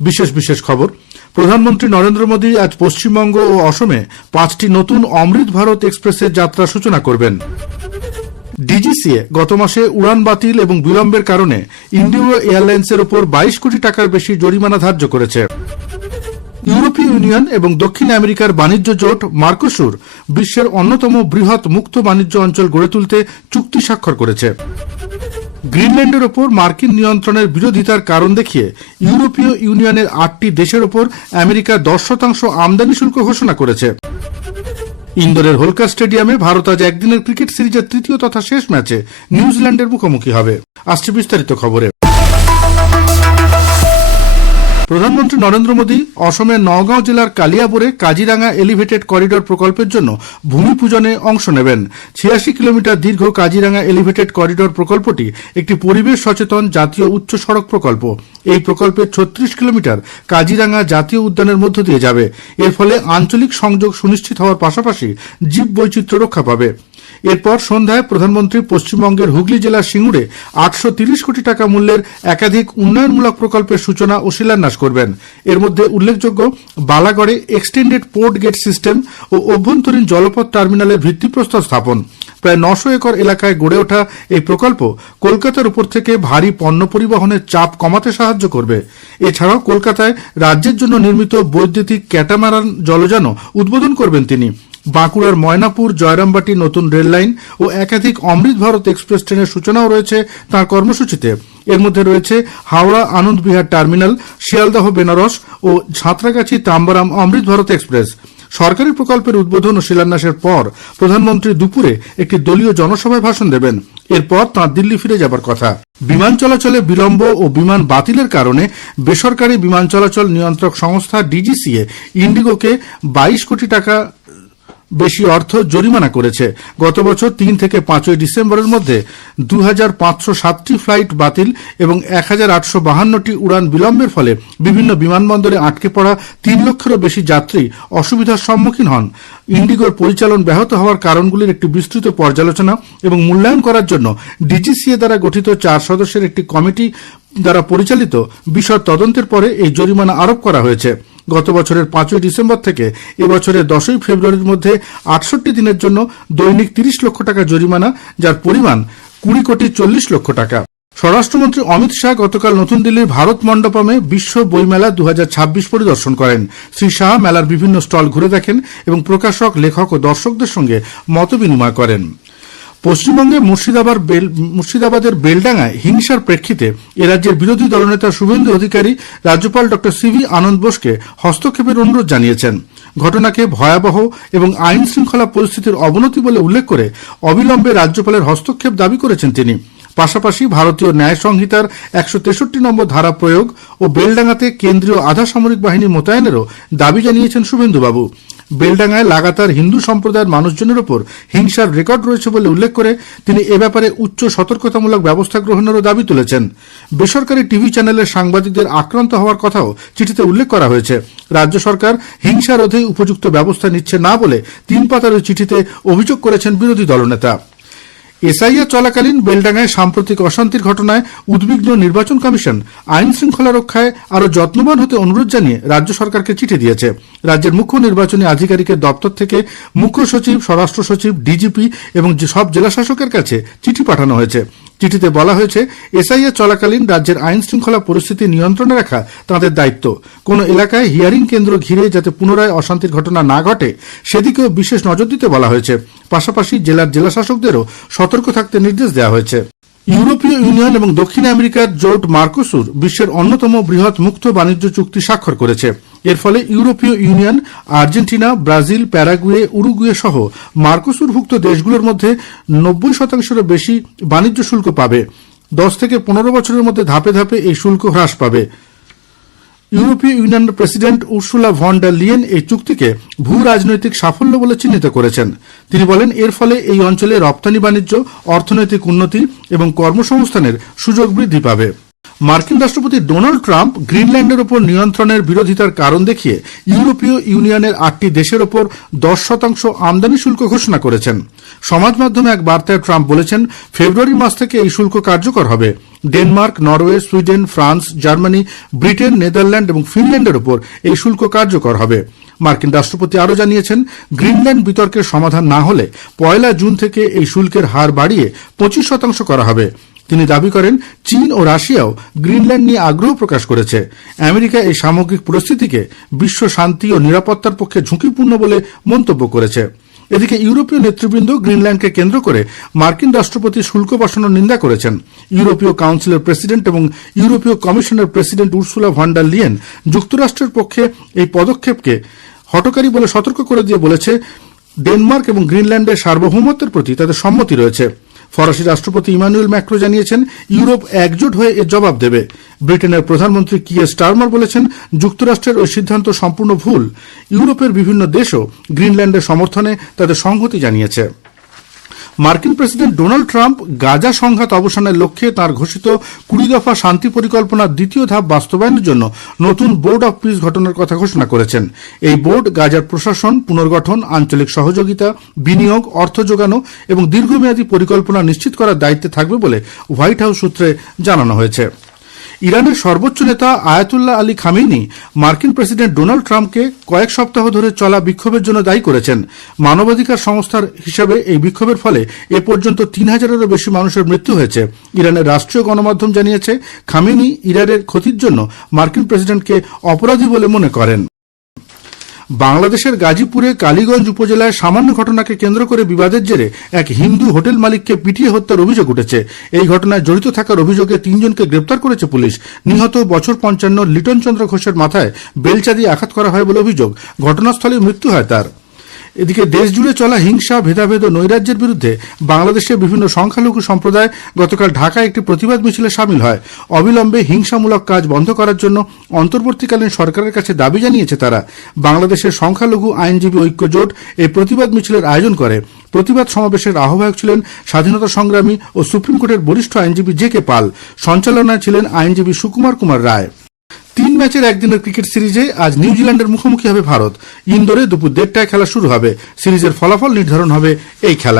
বিশেষ বিশেষ খবর। প্রধানমন্ত্রী নরেন্দ্র মোদী আজ পশ্চিমবঙ্গ ও অসমে 5টি নতুন অমৃত ভারত এক্সপ্রেসের যাত্রার সূচনা করবেন। ডিজিসিএ গত মাসে উড়ান বাতিল এবং বিলম্বের কারণে ইন্ডিগো এয়ারলাইন্সের উপর 22 কোটি টাকার বেশি জরিমানা ধার্য করেছে। ইউরোপীয় ইউনিয়ন এবং দক্ষিণ আমেরিকার বাণিজ্য জোট মার্কোসুর বিশ্বের অন্যতম বৃহৎ মুক্ত বাণিজ্য অঞ্চল গড়ে তুলতে চুক্তি স্বাক্ষর করেছে। গ্রিনল্যান্ডের ওপর মার্কিন নিয়ন্ত্রণের বিরোধিতার কারণ দেখিয়ে ইউরোপীয় ইউনিয়নের 8টি দেশের ওপর আমেরিকা 10% আমদানি শুল্ক ঘোষণা করেছে। ইন্দোরের হোলকার স্টেডিয়ামে ভারত আজ একদিনের ক্রিকেট সিরিজের তৃতীয় তথা শেষ ম্যাচে নিউজিল্যান্ডের মুখোমুখি হবে। আসছে বিস্তারিত খবরে। প্রধানমন্ত্রী নরেন্দ্র মোদী অসমের নওগাঁও জেলার কালিয়াবোরে কাজিরাঙ্গা এলিভেটেড করিডোর প্রকল্পের জন্য ভূমি পূজনে অংশ নেবেন। 86 কিলোমিটার দীর্ঘ কাজিরাঙ্গা এলিভেটেড করিডোর প্রকল্পটি একটি পরিবেশ সচেতন জাতীয় উচ্চ সড়ক প্রকল্প। এই প্রকল্পের 36 কিলোমিটার কাজিরাঙ্গা জাতীয় উদ্যানের মধ্য দিয়ে যাবে। এর ফলে আঞ্চলিক সংযোগ সুনিশ্চিত হওয়ার পাশাপাশি জীব বৈচিত্র্য রক্ষা পাবে। এরপর সন্ধ্যায় প্রধানমন্ত্রী পশ্চিমবঙ্গের হুগলি জেলার সিঙ্গুরে 830 কোটি টাকা মূল্যের একাধিক উন্নয়নমূলক প্রকল্পের সূচনা ও শিলান্যাস করবেন। এর মধ্যে উল্লেখযোগ্য বালাগড়ে এক্সটেন্ডেড পোর্ট গেট সিস্টেম ও অভ্যন্তরীণ জলপথ টার্মিনালের ভিত্তিপ্রস্তর স্থাপন। প্রায় 900 একর এলাকায় গড়ে ওঠা এই প্রকল্প কলকাতার উপর থেকে ভারী পণ্য পরিবহনের চাপ কমাতে সাহায্য করবে। এছাড়াও কলকাতায় রাজ্যের জন্য নির্মিত বৈদ্যুতিক ক্যাটামারান জলযানও উদ্বোধন করবেন তিনি। বাঁকুড়ার ময়নাপুর জয়রামবাটি নতুন রেল লাইন ও একাধিক অমৃত ভারত এক্সপ্রেস ট্রেনের সূচনাও রয়েছে তাঁর কর্মসূচিতে। এর মধ্যে রয়েছে হাওড়া আনন্দ বিহার টার্মিনাল, শিয়ালদহ বেনারস ও সাঁতরাগাছি তাম্বারাম অমৃত ভারত এক্সপ্রেস। সরকারি প্রকল্পের উদ্বোধন ও শিলান্যাসের পর প্রধানমন্ত্রী দুপুরে একটি দলীয় জনসভায় ভাষণ দেবেন। এরপর তাঁর দিল্লি ফিরে যাবার কথা। বিমান চলাচলে বিলম্ব ও বিমান বাতিলের কারণে বেসরকারি বিমান চলাচল নিয়ন্ত্রক সংস্থা ডিজিসিএ ইন্ডিগোকে 22 কোটি টাকা বেশি অর্থ জরিমানা করেছে। গত বছর 3 থেকে 5 ডিসেম্বরের মধ্যে 2507টি ফ্লাইট বাতিল এবং 1852টি উড়ান বিলম্বের ফলে বিভিন্ন বিমানবন্দরে আটকে পড়া 3 লক্ষেরও বেশি যাত্রী অসুবিধার সম্মুখীন হন। ইন্ডিগোর পরিচালন ব্যাহত হওয়ার কারণগুলির একটি বিস্তৃত পর্যালোচনা এবং মূল্যায়ন করার জন্য ডিজিসিএ দ্বারা গঠিত 4 সদস্যের একটি কমিটি দ্বারা পরিচালিত বিশদ তদন্তের পরে এই জরিমানা আরোপ করা হয়েছে। গত বছরের 5 ডিসেম্বর থেকে এবছরের 10 ফেব্রুয়ারির মধ্যে 68 দিনের জন্য দৈনিক 30 লক্ষ টাকা জরিমানা, যার পরিমাণ 20 কোটি 40 লক্ষ টাকা। স্বরাষ্ট্রমন্ত্রী অমিত শাহ গতকাল নতুন দিল্লির ভারত মণ্ডপমে বিশ্ব বইমেলা 2026 পরিদর্শন করেন। শ্রী শাহ মেলার বিভিন্ন স্টল ঘুরে দেখেন এবং প্রকাশক, লেখক ও দর্শকদের সঙ্গে মতবিনিময় করেন। পশ্চিমবঙ্গে মুর্শিদাবাদের বেলডাঙ্গায় হিংসার প্রেক্ষিতে এরাজ্যের বিরোধী দলনেতা শুভেন্দু অধিকারী রাজ্যপাল ডক্টর সিভি আনন্দ বোসকে হস্তক্ষেপের অনুরোধ জানিয়েছেন। ঘটনাকে ভয়াবহ এবং আইন শৃঙ্খলা পরিস্থিতির অবনতি বলে উল্লেখ করে অবিলম্বে রাজ্যপালের হস্তক্ষেপ দাবি করেছেন তিনি। পাশাপাশি ভারতীয় ন্যায় সংহিতার 163 নম্বর ধারা প্রয়োগ ও বেলডাঙ্গাতে কেন্দ্রীয় আধা সামরিক বাহিনী মোতায়েনেরও দাবি জানিয়েছেন শুভেন্দুবাবু। বেলডাঙ্গায় লাগাতার হিন্দু সম্প্রদায়ের মানুষজনের ওপর হিংসার রেকর্ড রয়েছে বলে উল্লেখ করে তিনি এ ব্যাপারে উচ্চ সতর্কতামূলক ব্যবস্থা গ্রহণেরও দাবি তুলেছেন। বেসরকারি টিভি চ্যানেলের সাংবাদিকদের আক্রান্ত হওয়ার কথাও চিঠিতে উল্লেখ করা হয়েছে। রাজ্য সরকার হিংসা রোধে উপযুক্ত ব্যবস্থা নিচ্ছে না বলে 3 পাতার ওই চিঠিতে অভিযোগ করেছেন বিরোধী দলনেতা। এসআইআর চলাকালীন বেলডাঙ্গায় সাম্প্রতিক অশান্তির ঘটনায় উদ্বিগ্ন নির্বাচন কমিশন আইন শৃঙ্খলা রক্ষায় আরও যত্নবান হতে অনুরোধ জানিয়ে রাজ্য সরকারকে চিঠি দিয়েছে। রাজ্যের মুখ্য নির্বাচনী আধিকারিকের দপ্তর থেকে মুখ্য সচিব, স্বরাষ্ট্র সচিব, ডিজিপি এবং সব জেলাশাসকের কাছে চিঠি পাঠানো হয়েছে। চিঠিতে বলা হয়েছে, এসআইআর চলাকালীন রাজ্যের আইন শৃঙ্খলা পরিস্থিতি নিয়ন্ত্রণে রাখা তাঁদের দায়িত্ব। কোন এলাকায় হিয়ারিং কেন্দ্র ঘিরে যাতে পুনরায় অশান্তির ঘটনা না ঘটে সেদিকেও বিশেষ নজর দিতে বলা হয়েছে। পাশাপাশি জেলার জেলাশাসকদেরও সতর্ক থাকতে নির্দেশ দেওয়া হয়েছে। ইউরোপীয় ইউনিয়ন এবং দক্ষিণ আমেরিকার জোট মার্কোসুর বিশ্বের অন্যতম বৃহৎ মুক্ত বাণিজ্য চুক্তি স্বাক্ষর করেছে। এর ফলে ইউরোপীয় union Argentina, Brazil, Paraguay, Uruguay সহ মার্কোসুরভুক্ত দেশগুলোর মধ্যে 90%-এরও বেশি বাণিজ্য শুল্ক পাবে। 10 থেকে 15 বছরের মধ্যে ধাপে ধাপে এই শুল্ক হ্রাস পাবে। ইউরোপীয় ইউনিয়নের president Ursula von der Leyen এই চুক্তিকে ভূ রাজনৈতিক সাফল্য বলে চিহ্নিত করেছেন। তিনি বলেন, এর ফলে এই অঞ্চলে রপ্তানি বাণিজ্য, অর্থনৈতিক উন্নতি এবং কর্মসংস্থানের সুযোগ বৃদ্ধি পাবে। মার্কিন রাষ্ট্রপতি ডোনাল্ড ট্রাম্প গ্রিনল্যান্ডের ওপর নিয়ন্ত্রণের বিরোধিতার কারণ দেখিয়ে ইউরোপীয় ইউনিয়নের 8টি দেশের ওপর 10% আমদানি শুল্ক ঘোষণা করেছেন। সমাজ মাধ্যমে এক বার্তায় ট্রাম্প বলেছেন, ফেব্রুয়ারি মাস থেকে এই শুল্ক কার্যকর হবে। Denmark, Norway, Sweden, France, Germany, Britain, Netherland এবং ফিনল্যান্ডের ওপর এই শুল্ক কার্যকর হবে। মার্কিন রাষ্ট্রপতি আরও জানিয়েছেন, গ্রিনল্যান্ড বিতর্কের সমাধান না হলে 1 জুন থেকে এই শুল্কের হার বাড়িয়ে 25% করা হবে। তিনি দাবি করেন, চীন ও রাশিয়াও গ্রিনল্যান্ড নিয়ে আগ্রহ প্রকাশ করেছে। আমেরিকা এই সামগ্রিক পরিস্থিতিকে বিশ্ব শান্তি ও নিরাপত্তার পক্ষে ঝুঁকিপূর্ণ বলে মন্তব্য করেছে। এদিকে ইউরোপীয় নেতৃবৃন্দ গ্রিনল্যান্ডকে কেন্দ্র করে মার্কিন রাষ্ট্রপতি শুল্ক বসানোর নিন্দা করেছেন। ইউরোপীয় কাউন্সিলের প্রেসিডেন্ট এবং ইউরোপীয় কমিশনের president Ursula von der Leyen যুক্তরাষ্ট্রের পক্ষে এই পদক্ষেপকে হঠকারী বলে সতর্ক করে দিয়ে বলেছে, ডেনমার্ক এবং গ্রিনল্যান্ডের সার্বভৌমত্বের প্রতি তাদের সম্মতি রয়েছে। ফরাসি রাষ্ট্রপতি ইমানুয়েল ম্যাক্রো জানিয়েছেন, ইউরোপ একজোট হয়ে এর জবাব দেবে। ব্রিটেনের প্রধানমন্ত্রী কিয়ার স্টারমার বলেছেন, যুক্তরাষ্ট্রের ওই সিদ্ধান্ত সম্পূর্ণ ভুল। ইউরোপের বিভিন্ন দেশও গ্রিনল্যান্ডের সমর্থনে তাদের সংহতি জানিয়েছে। মার্কিন প্রেসিডেন্ট ডোনাল্ড ট্রাম্প গাজা সংঘাত অবসানের লক্ষ্যে তাঁর ঘোষিত 20 দফা শান্তি পরিকল্পনার দ্বিতীয় ধাপ বাস্তবায়নের জন্য নতুন বোর্ড অব পিস গঠনের কথা ঘোষণা করেছেন। এই বোর্ড গাজার প্রশাসন, পুনর্গঠন, আঞ্চলিক সহযোগিতা, বিনিয়োগ, অর্থ যোগানো এবং দীর্ঘমেয়াদী পরিকল্পনা নিশ্চিত করার দায়িত্বে থাকবে বলে হোয়াইট হাউস সূত্রে জানানো হয়েছে। ইরানের সর্বোচ্চ নেতা আয়াতুল্লাহ আলী খামেনি মার্কিন প্রেসিডেন্ট ডোনাল্ড ট্রাম্পকে কয়েক সপ্তাহ ধরে চলা বিক্ষোভের জন্য দায়ী করেছেন। মানবাধিকার সংস্থার হিসাবে এই বিক্ষোভের ফলে এ পর্যন্ত 3000-এরও বেশি মানুষের মৃত্যু হয়েছে। ইরানের রাষ্ট্রীয় গণমাধ্যম জানিয়েছে, খামেনি ইরানের ক্ষতির জন্য মার্কিন প্রেসিডেন্টকে অপরাধী বলে মনে করেন। বাংলাদেশের গাজীপুরে কালীগঞ্জ উপজেলায় সামান্য ঘটনাকে কেন্দ্র করে বিবাদের জেরে এক হিন্দু হোটেল মালিককে পিটিয়ে হত্যার অভিযোগ উঠেছে। এই ঘটনায় জড়িত থাকার অভিযোগে 3 জনকে গ্রেপ্তার করেছে পুলিশ। নিহত বছর 55 লিটন চন্দ্র ঘোষের মাথায় বেলচা দিয়ে আঘাত করা হয় বলে অভিযোগ। ঘটনাস্থলে মৃত্যু হয় তার। এদিকে দেশ জুড়ে চলা হিংসা, ভেদাভেদ ও নৈরাজ্যের বিরুদ্ধে বাংলাদেশের বিভিন্ন সংখ্যালঘু সম্প্রদায় গতকাল ঢাকায় একটি প্রতিবাদ মিছিলে সামিল হয়। অবিলম্বে হিংসামূলক কাজ বন্ধ করার জন্য অন্তর্বর্তীকালীন সরকারের কাছে দাবি জানিয়েছে তারা। বাংলাদেশের সংখ্যালঘু আইনজীবী ঐক্য জোট এই প্রতিবাদ মিছিলের আয়োজন করে। প্রতিবাদ সমাবেশের আহ্বায়ক ছিলেন স্বাধীনতা সংগ্রামী ও সুপ্রিম কোর্টের বরিষ্ঠ আইনজীবী জে.কে. পাল। সঞ্চালনায় ছিলেন আইনজীবী সুকুমার কুমার রায়। 3 ম্যাচের একদিনের ক্রিকেট সিরিজে আজ নিউজিল্যান্ডের মুখোমুখি হবে ভারত। ইন্দোরে দুপুর 1:30টায় খেলা শুরু হবে। সিরিজের ফলাফল নির্ধারণ হবে এই খেলায়।